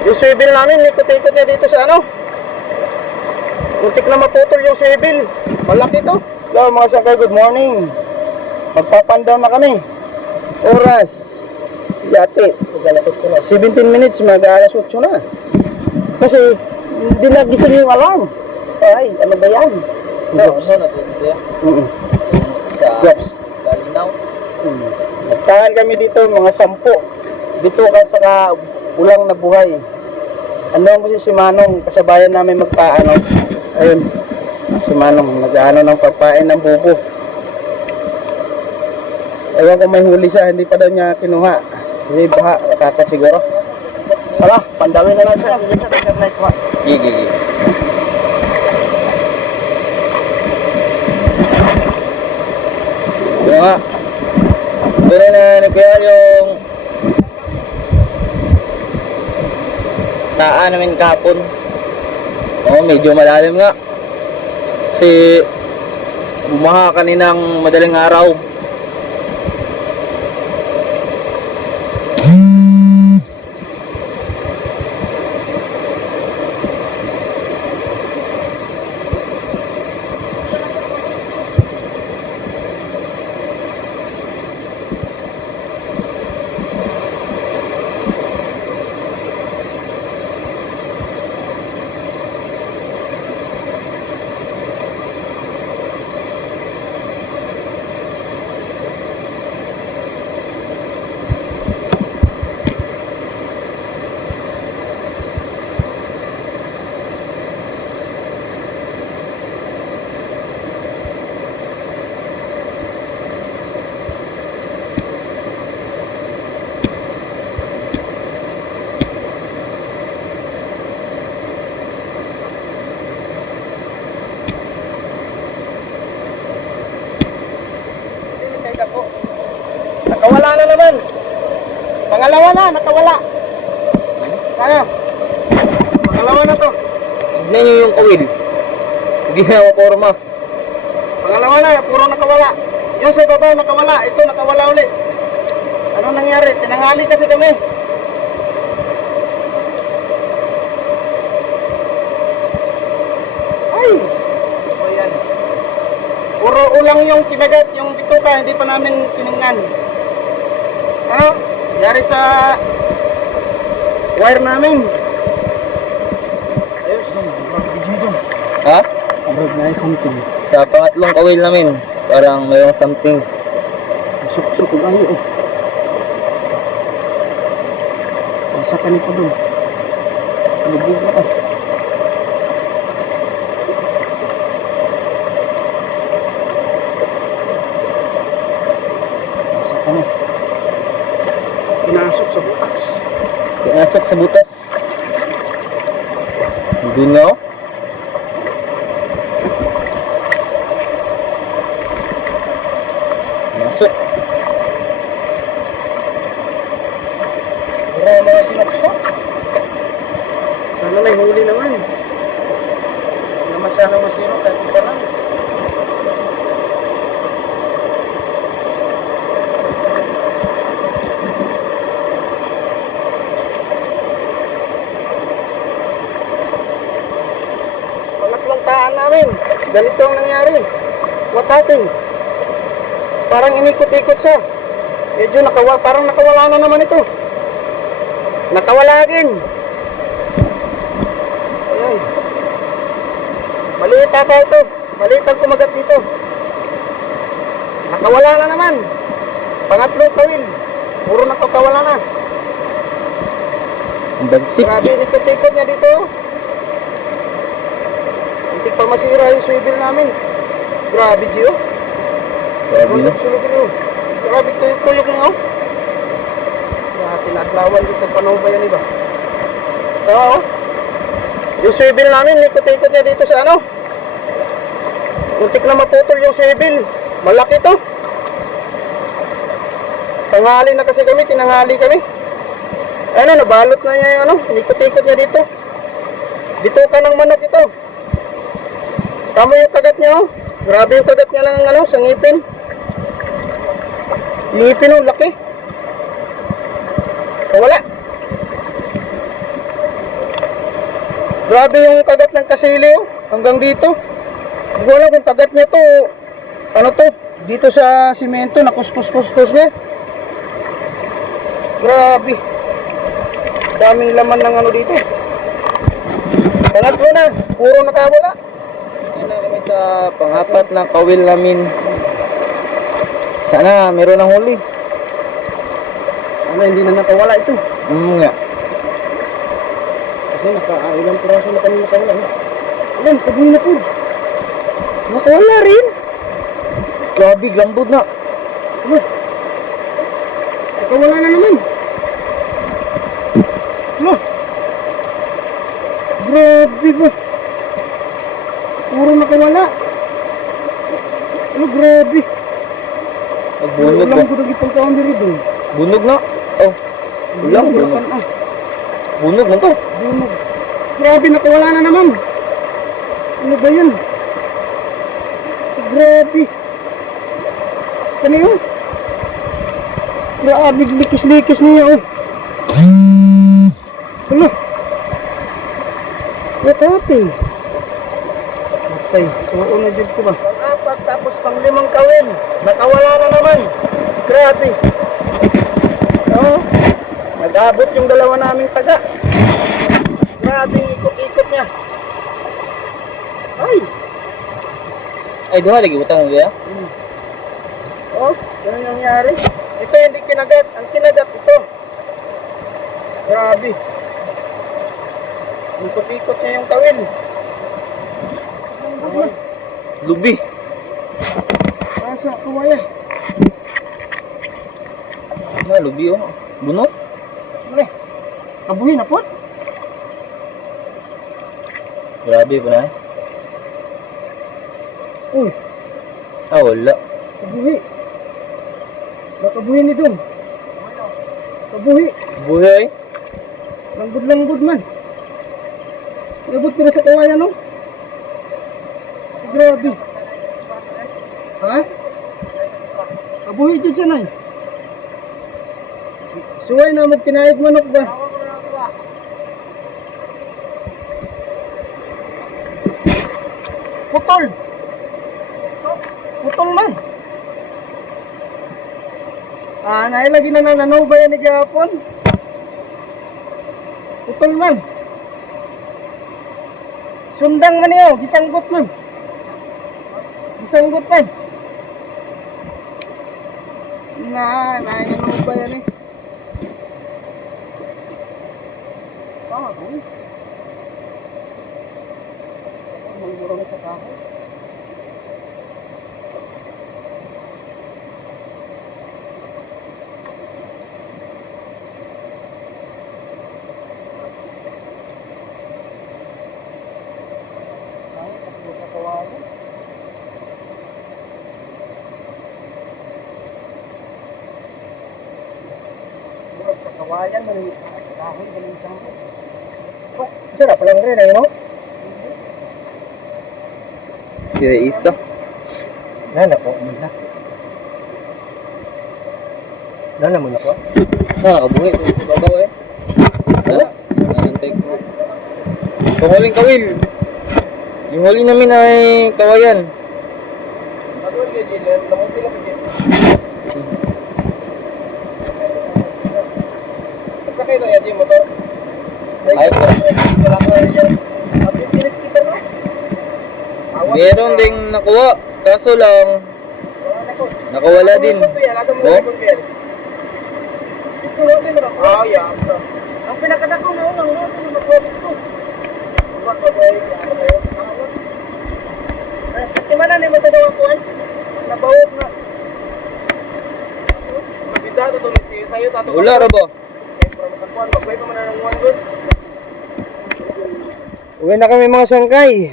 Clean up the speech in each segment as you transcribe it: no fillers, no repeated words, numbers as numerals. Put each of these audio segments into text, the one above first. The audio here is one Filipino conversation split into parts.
Yung swivel namin, ikot-ikot niya dito sa ano. Muntik na maputol yung swivel. Malaki to. Hello mga sakay, good morning. Magpapandown na kami. Oras yate 17 minutes, mag-alas 8 na. Kasi hindi nagising yung alarm. Ay, ano ba yan? Drops. Drops. Nagtahan kami dito mga 10. Dito ka saka ulang na buhay. Ano mo si Manong, kasabayan namin magpaano. Ayun, si Manong nag-ano ng papain ng bubo. Ewan ko may huli siya, hindi pa daw niya kinuha. Hindi baha, nakaka siguro. Hala, pandawin na lang siya. Gigi. Kaya nga, doon na kaya yung taan namin kahapon. Oo, medyo malalim nga. Kasi bumaha kaninang madaling araw. Nakawala na naman. Pangalawa na, nakawala. Kaya? Pangalawa na to. Tignan nyo yung kawil. Hindi na maporma. Pangalawa na, puro nakawala. Yung sa baba nakawala, ito nakawala ulit. Ano nangyari? Tinanghali kasi kami. Ay! O yan. Puro ulang yung kinagat, yung bituka, hindi pa namin tiningnan. Ano? Nangyari sa wire namin. Ayos. Ha? Arog na something. Sa pangatlong kawil namin, parang mayroong something. Suk-suk ayo. Asa ka ni pa dun? Lubog na ka. Asa ka na? Pinasok sa butas. Pinasok sa butas. Hindi na oh. Masuk. Wala mga sinukso. Sana may huli naman. Hindi naman sana masino kahit isa lang. Pangatlong taan namin. Ganito ang nangyari. What happened? Parang inikot-ikot siya. Medyo parang nakawala na naman ito. Nakawala agin. Ayan. Maliit ata ito. Maliit ang kumagat dito. Nakawala na naman. Pangatlong kawil. Puro nakakawala na. Ang bagsik. Grabe, inikot-ikot niya dito. Hindi pa masira yung swivel namin. Grabe, Gio. Grabe na. Grabe tuyok niya, oh. Tinaglawan dito panahon ba yan, iba? Oo. Yung swivel namin, ikot-ikot niya dito sa ano. Muntik na maputol yung swivel. Malaki to. Tanghali na kasi kami, tinanghali kami. Ano, nabalot na niya yung ano, ikot-ikot niya dito. Dito ka ng manok ito. Tama yung kagat niya, oh. Grabe yung kagat niya ng ano, sa ngipin. Ngipin, oh, laki. Wala. Grabe yung kagat ng kasili oh. Hanggang dito. Hindi ko alam kung kagat niya to. Ano to? Dito sa simento, nakuskus-kuskus niya. Grabe. Daming laman ng ano dito. Pangatlo na, puro nakawala. Ito na kami sa pang-apat na kawil namin. Sana meron ng huli. Ano, hindi na nakawala ito. Nga. Kasi ilang piraso na kami nakawala. Alam, pagod na po. Nakawala rin. Grabe, lambot na. Ano? Nakawala na naman. Ano? Grabe ba? Puro nakawala. Ano, grabe. Nagbunog Alam ba? ko naging pagkaon diri doon. Bunog na. Oh. Ulang, bunog. Bunog na to. Bunog. Grabe, nakawala na naman. Ano ba yan? Grabe. Ano yun? Grabe, likis-likis niya oh. Ano? What happened? Matay. Oo na dyan ko ba? Pang-apat tapos pang-limang kawin. Nakawala na naman. Grabe. Oo. Nag-abot yung dalawa naming taga. Grabe yung ikot-ikot niya. Ay! Ay, duha lagi butang mo ya. Oh, ganun yung nangyari. Ito hindi kinagat. Ang kinagat ito. Grabe. Ikot-ikot niya yung kawil. Lubi. Asa, kawaya. Na lubi oh. Bunog. Ano? Kabuhin na po? Grabe pa na. Uy, Ah, wala. kabuhi. Nakabuhi ni Dong. Kabuhi. Buhay. Langgod-langgod man. Iabot ko na sa kawaya, no? Grabe. Ha? Kabuhi dyan siya, nay. Suway na magtinaig manok ba? Putol! Putol man! Nailagi na nananaw ba yan ni Japon? Putol man! Sundang man niyo, gisanggot man! Gisanggot man! Nananaw ba yan eh? Tama ko. Manguro na sa kahoy. Kawayan, malamit sa kahoy, galing isang po. Sarap lang rin, ayun o. Kira isa. Nana po, muna. Nana muna po. Nakabuhay. Ito babaw eh. Wala. Nanantay ko. Panghuling kawil. Yung huli namin ay kawayan. Madul ka, Jill. Lamang sila ka, Jill. Pagkakay na yan, Jill, motor. Ayos ka. Wala ka yan. Pilit kita na. Meron ding nakuha. Kaso lang, nakawala din. Oh? Ah, yeah. Ang pinakadako na unang natin na mag-COVID ko. Kasi man na mo tadaw ako ay nabawog na. Mabida to ni sayo tato. Wala ra ba? Magpay pa man nang one good. Uwi na kami mga sangkay.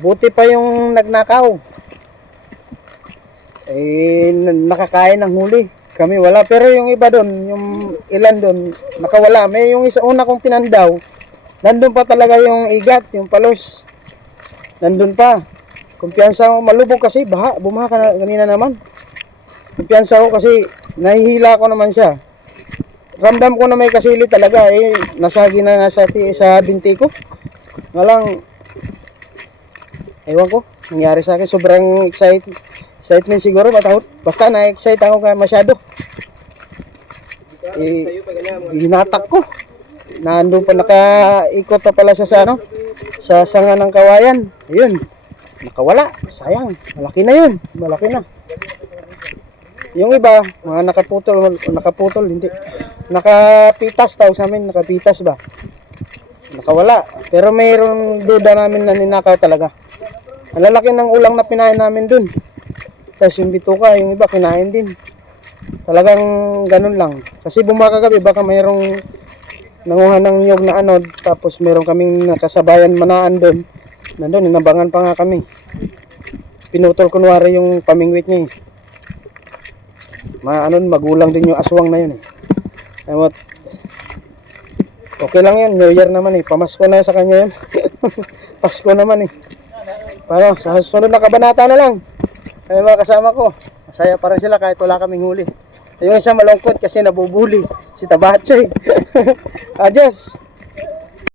Buti pa yung nagnakaw. Nakakain ng huli. Kami wala, pero yung iba doon, yung ilan doon, nakawala. May yung isa una kong pinandaw, nandun pa talaga yung igat, yung palos. Nandun pa. Kumpiyansa ko, malubog kasi, bumaha ka na, ganina naman. Kumpiyansa ko kasi, nahihila ko naman siya. Ramdam ko na may kasili talaga, nasagi na nga sa binti ko. Walang, ewan ko, nangyari sa akin. Sobrang excitement siguro. Basta na-excite ako kaya masyado. Hinatak ko. Nandun pa, nakaikot pa pala siya sa ano, sa sanga ng kawayan. Ayun, nakawala. Sayang, malaki na yun. Malaki na. Yung iba, mga nakaputol, hindi. Nakapitas tawag sa amin, nakapitas ba? Nakawala. Pero mayroong duda namin na ninakaw talaga. Ang lalaki ng ulang na pinain namin dun. Tapos yung bituka, yung iba kinain din. Talagang ganun lang. Kasi bumakagabi, baka mayroong nanguha ng niyog na anod. Tapos mayroong kaming nakasabayan manaan dun. Nandun, inabangan pa nga kami. Pinutol kunwari yung pamingwit niya eh. Magulang din yung aswang na yun eh. Ewan, okay lang yun, New Year naman eh. Pamasko na sa kanya yun. Pasko naman eh. Paano, sa susunod na kabanata na lang. Ay mga kasama ko, masaya pa rin sila kahit wala kaming huli. Yung isa malungkot kasi nabubuli si Tabatsoy. Adios!